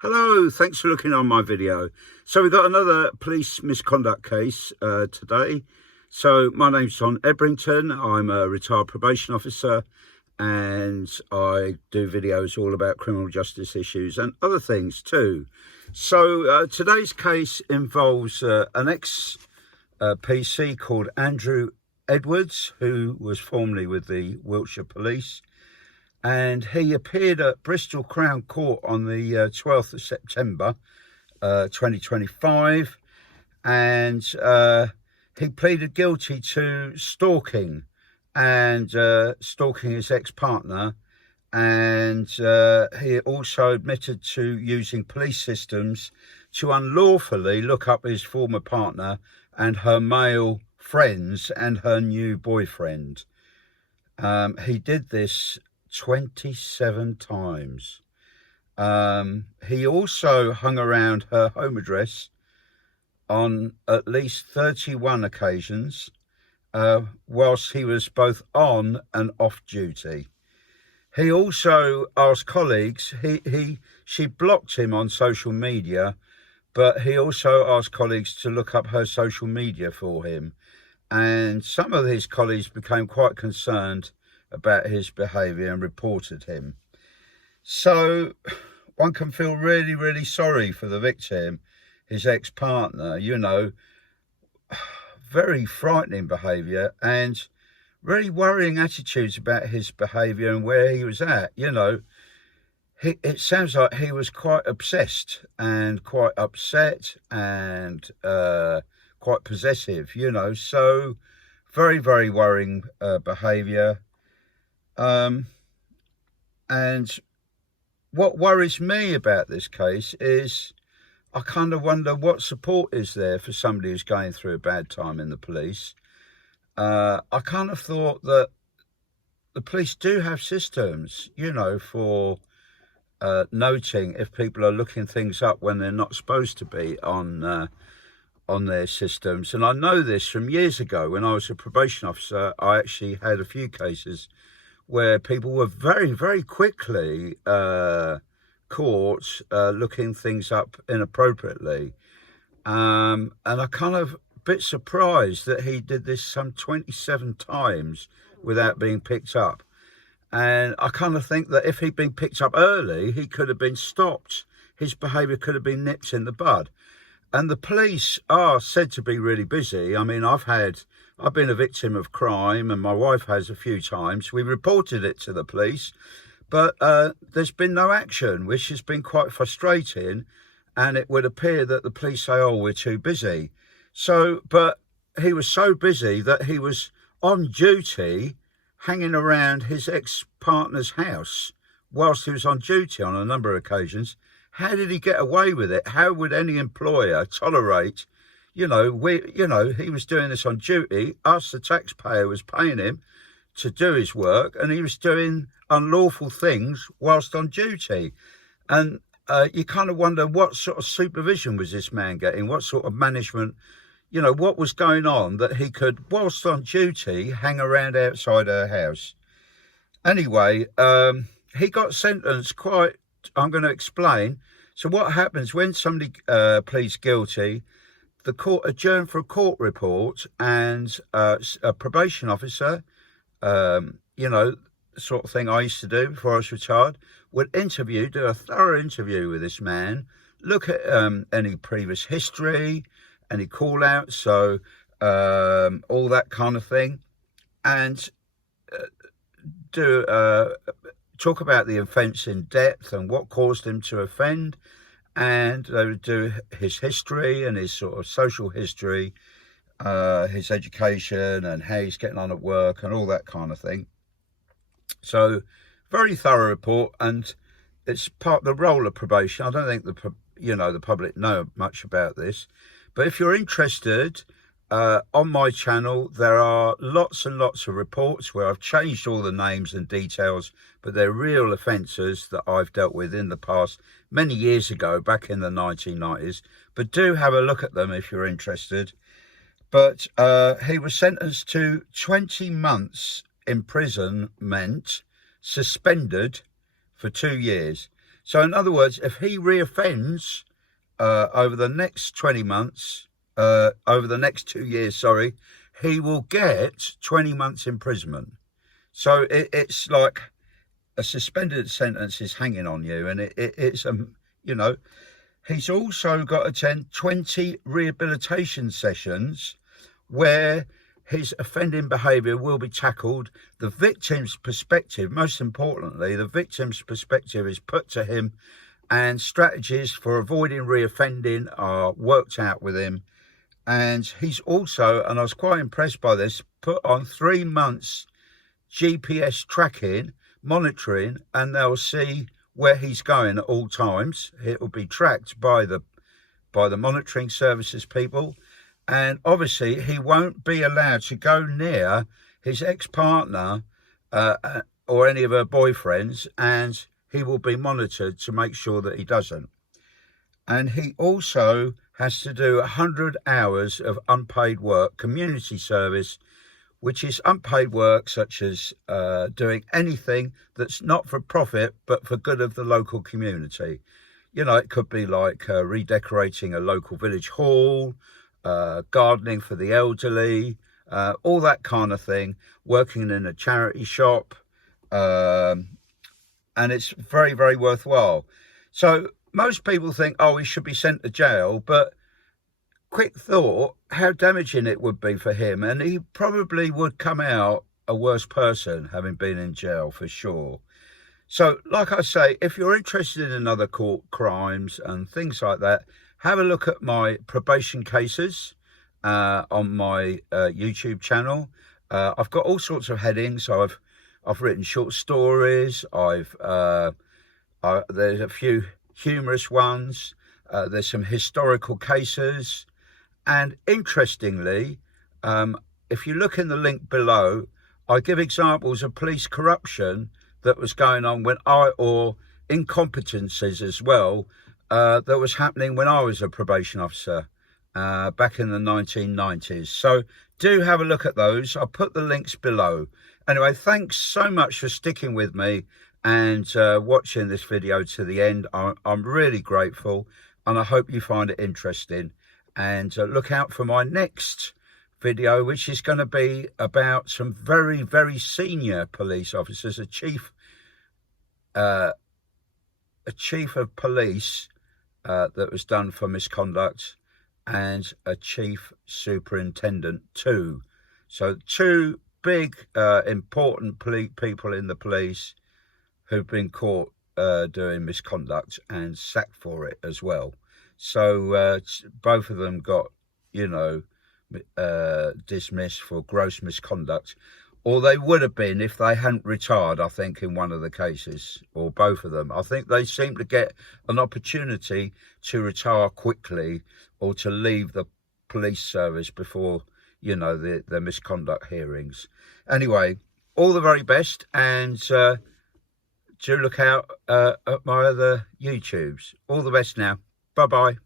Hello, thanks for looking on my video. So we've got another police misconduct case today. So my name's John Ebrington. I'm a retired probation officer and I do videos all about criminal justice issues and other things too. So today's case involves an ex-PC called Andrew Edwards, who was formerly with the Wiltshire Police. And he appeared at Bristol Crown Court on the 12th of September 2025, and he pleaded guilty to stalking and stalking his ex-partner, and he also admitted to using police systems to unlawfully look up his former partner and her male friends and her new boyfriend. He did this 27 times. He also hung around her home address on at least 31 occasions whilst he was both on and off duty. He also asked colleagues, she blocked him on social media, but he also asked colleagues to look up her social media for him. And some of his colleagues became quite concerned about his behaviour and reported him. So one can feel really, really sorry for the victim, his ex-partner, you know, very frightening behaviour and really worrying attitudes about his behaviour and where he was at, you know. It sounds like he was quite obsessed and quite upset and quite possessive, you know, so very, very worrying behaviour. And what worries me about this case is I kind of wonder what support is there for somebody who's going through a bad time in the police. I kind of thought that the police do have systems, you know, for noting if people are looking things up when they're not supposed to be on their systems. And I know this from years ago when I was a probation officer. I actually had a few cases where people were very, very quickly caught looking things up inappropriately. And I kind of a bit surprised that he did this some 27 times without being picked up. And I kind of think that if he'd been picked up early, he could have been stopped. His behaviour could have been nipped in the bud. And the police are said to be really busy. I mean, I've been a victim of crime, and my wife has a few times. We reported it to the police, but there's been no action, which has been quite frustrating. And it would appear that the police say, oh, we're too busy. So, but he was so busy that he was on duty, hanging around his ex-partner's house whilst he was on duty on a number of occasions. How did he get away with it? How would any employer tolerate, he was doing this on duty. Us, the taxpayer, was paying him to do his work, and he was doing unlawful things whilst on duty. And you kind of wonder what sort of supervision was this man getting? What sort of management, what was going on that he could, whilst on duty, hang around outside her house? Anyway, he got sentenced I'm going to explain. So what happens when somebody pleads guilty, the court adjourned for a court report, and a probation officer, sort of thing I used to do before I was retired, would do a thorough interview with this man, look at any previous history, any call outs, so all that kind of thing, and talk about the offence in depth and what caused him to offend. And they would do his history and his sort of social history, his education and how he's getting on at work and all that kind of thing. So very thorough report, and it's part of the role of probation. I don't think the public know much about this, but if you're interested, on my channel there are lots and lots of reports where I've changed all the names and details, but they're real offences that I've dealt with in the past, many years ago, back in the 1990s. But do have a look at them if you're interested. But he was sentenced to 20 months imprisonment, suspended for 2 years. So in other words, if he reoffends over the next 20 months, over the next 2 years, sorry, he will get 20 months imprisonment. So it's like a suspended sentence is hanging on you, and it's you know, he's also got to attend 20 rehabilitation sessions where his offending behaviour will be tackled. The victim's perspective, most importantly, the victim's perspective is put to him, and strategies for avoiding reoffending are worked out with him. And he's also, and I was quite impressed by this, put on 3 months GPS tracking, monitoring, and they'll see where he's going at all times. It will be tracked by the monitoring services people. And obviously he won't be allowed to go near his ex-partner or any of her boyfriends, and he will be monitored to make sure that he doesn't. And he also has to do 100 hours of unpaid work, community service, which is unpaid work such as doing anything that's not for profit but for good of the local community. You know, it could be like redecorating a local village hall, gardening for the elderly, all that kind of thing, working in a charity shop, and it's very, very worthwhile. So most people think, oh, he should be sent to jail, but quick thought, how damaging it would be for him, and he probably would come out a worse person having been in jail for sure. So like I say, if you're interested in other court crimes and things like that, have a look at my probation cases on my YouTube channel. I've got all sorts of headings. I've written short stories. there's a few humorous ones. There's some historical cases. And interestingly, if you look in the link below, I give examples of police corruption that was going on or incompetencies as well, that was happening when I was a probation officer back in the 1990s. So do have a look at those. I'll put the links below. Anyway, thanks so much for sticking with me and watching this video to the end. I'm really grateful, and I hope you find it interesting. And look out for my next video, which is going to be about some very, very senior police officers, a chief of police that was done for misconduct, and a chief superintendent too. So 2 big important people in the police who've been caught doing misconduct and sacked for it as well. So both of them got, you know, dismissed for gross misconduct, or they would have been if they hadn't retired, I think, in one of the cases, or both of them. I think they seem to get an opportunity to retire quickly or to leave the police service before, you know, the misconduct hearings. Anyway, all the very best, and do look out at my other YouTubes. All the best now. Bye-bye.